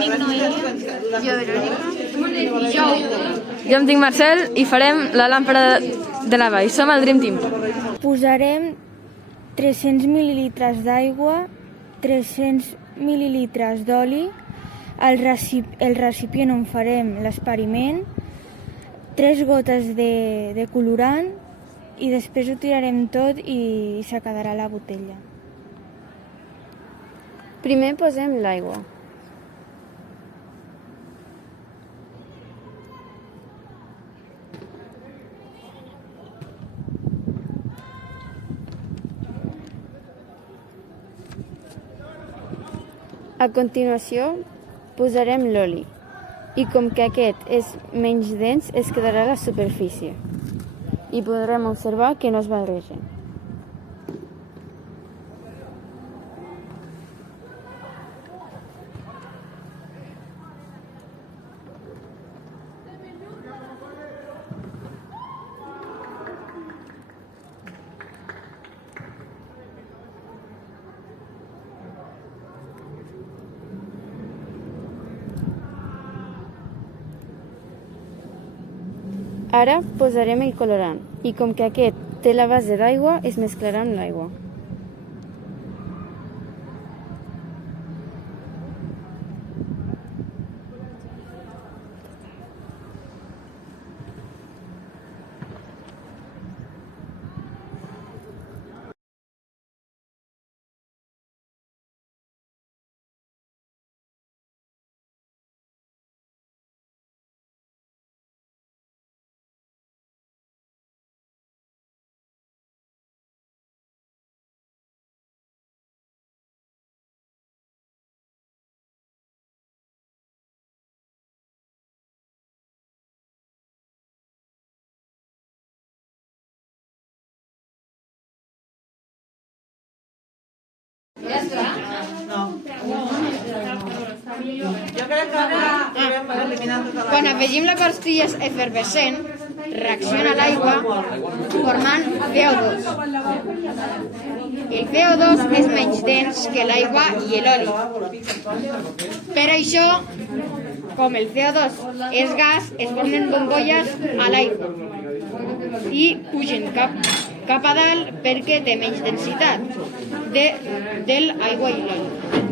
dic Noelia. Jo, Verónica. I jo, Hugo. Jo em dic Marcel i farem la làmpada de lava i som el Dream Team. Posarem 300 mil·lilitres d'aigua, 300 mil·lilitres d'oli, el recipient on farem l'experiment, 3 gotes de colorant i després ho tirarem tot i se quedarà la botella. Primer posem l'aigua. A continuació posarem l'oli i com que aquest és menys dens es quedarà a la superfície i podrem observar que no es barregen. Ara posarem el colorant i com que aquest té la base d'aigua es mesclarà amb l'aigua. Quan afegim la pastilla efervescent, reacciona l'aigua formant CO2. El CO2 és menys dens que l'aigua i l'oli. Per això, com el CO2 és gas, es formen bombolles a l'aigua i pugen cap a dalt perquè té menys densitat de l'aigua i l'oli.